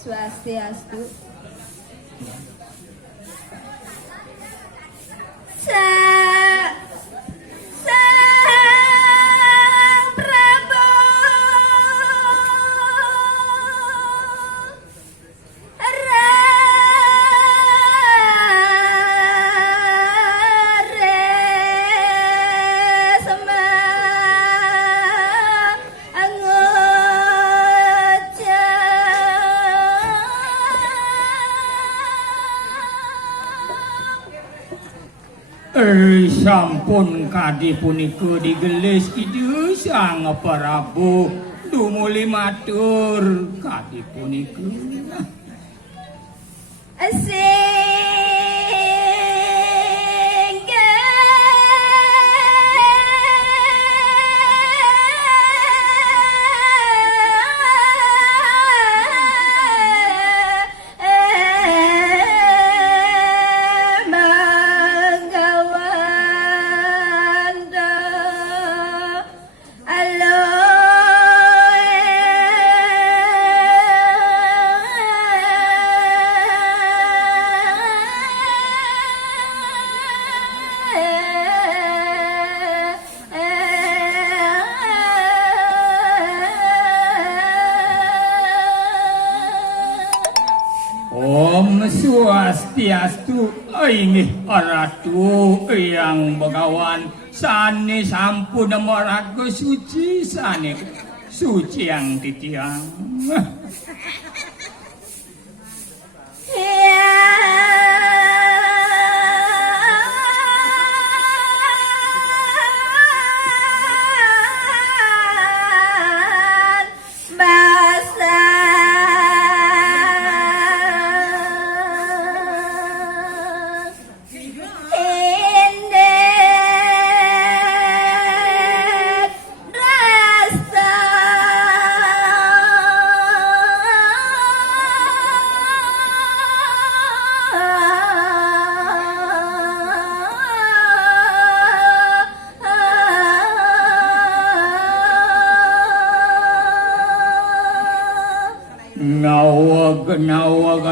Swastiastu. Sang Prabu sampun kadi punika digelis kidu Sang Prabu dumuli matur kadi punika Swastiastu inggih Ratu Hyang Begawan sane sampun maraga suci sane suci yang titiang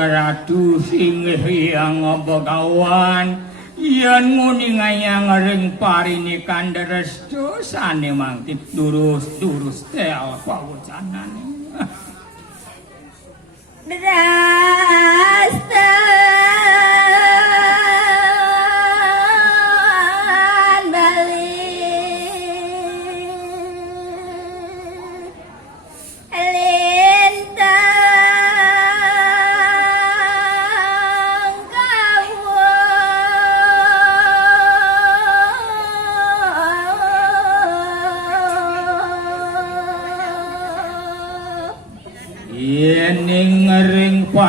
Ratu Singgih Hyang Begawan yen muni ngayang ring parini kandrestu sane mangkit durus teh pawucanane Drasta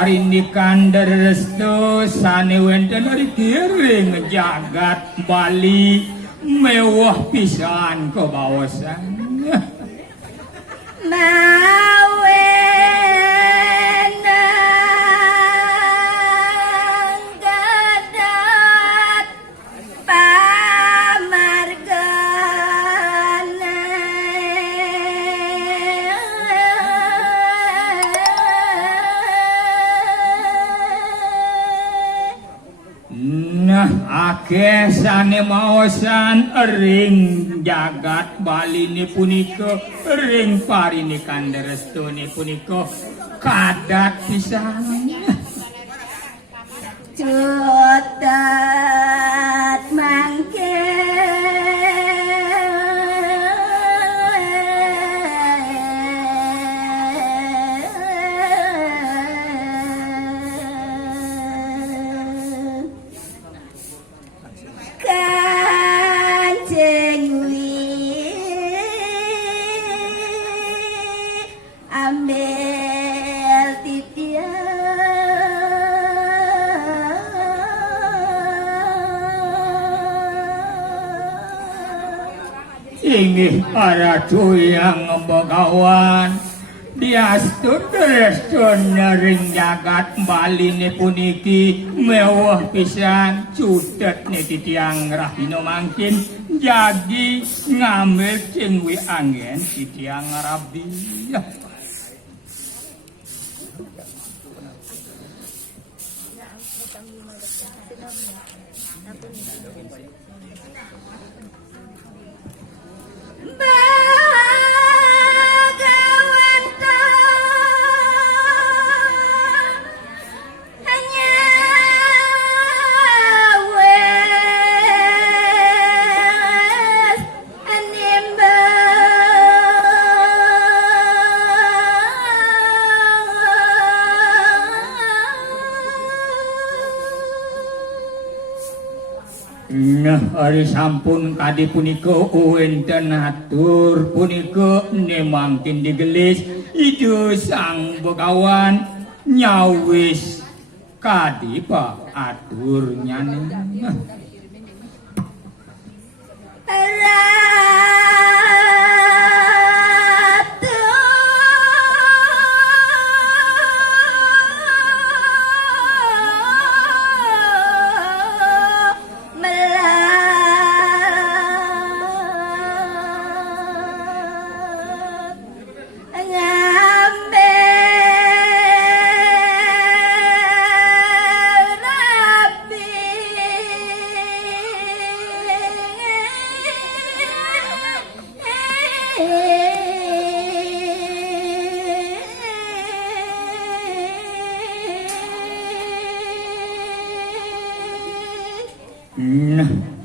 parindikan restu sane wenten diring jagat Bali mewah pisan kebawasan Kesane maosan ring jagat Bali ni punika ring parini kandrestu ni punika kadat pisan cutat mangke inggih Ratu Hyang Begawan diastun restun ring jagat Bali ni puniki mewah pisan cudet ni titiang rahino mangkin jadi ngambil cingwi angin titiang rabi Ari sampun kadi punika wonten atur punika nemangkin digelis idu sang Begawan nyawis kadi pak atur nyane.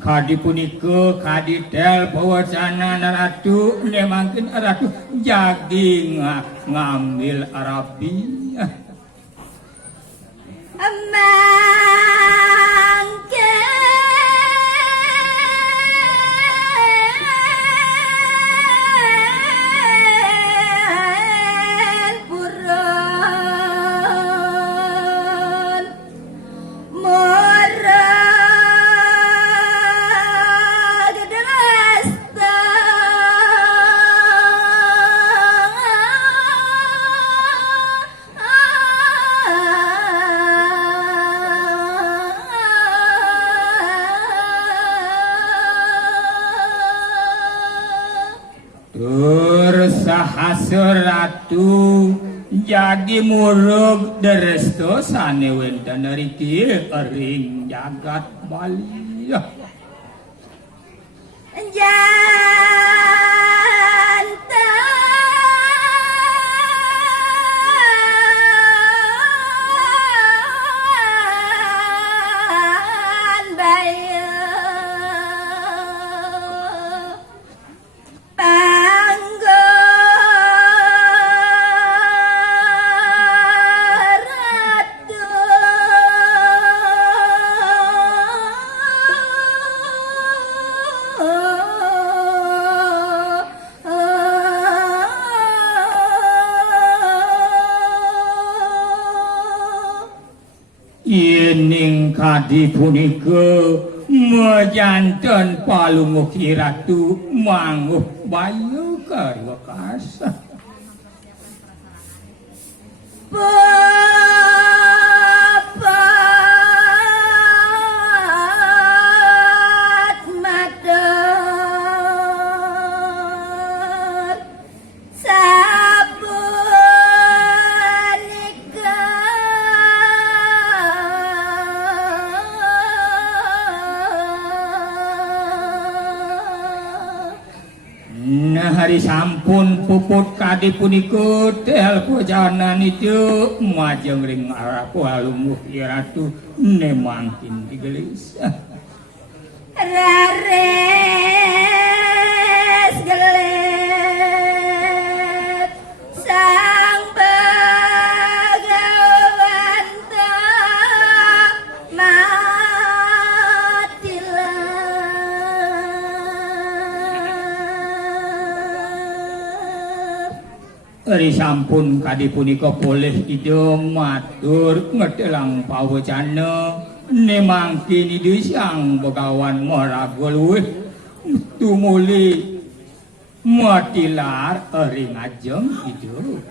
Kadi punika kadi tel pawacana ratu nemangkin ratu jagi ngambil Arabi. Sahasur ratu jadi murug deresto sane wenten riki ring jagat Bali. Yening kadi punika mejanten palumuki ratu manguh bayu karya kasa. Hari sampun puput kadi punika tel pojanan itu majeng ring araku halumuh ratu nemangkin digelis. Rares gelet sang Begawan tak Ari sampun kadi punika boleh ida matur ngedelang pawacana nemangkin idu sang Begawan maraga luwih tumuli matilar ring ajeng idu.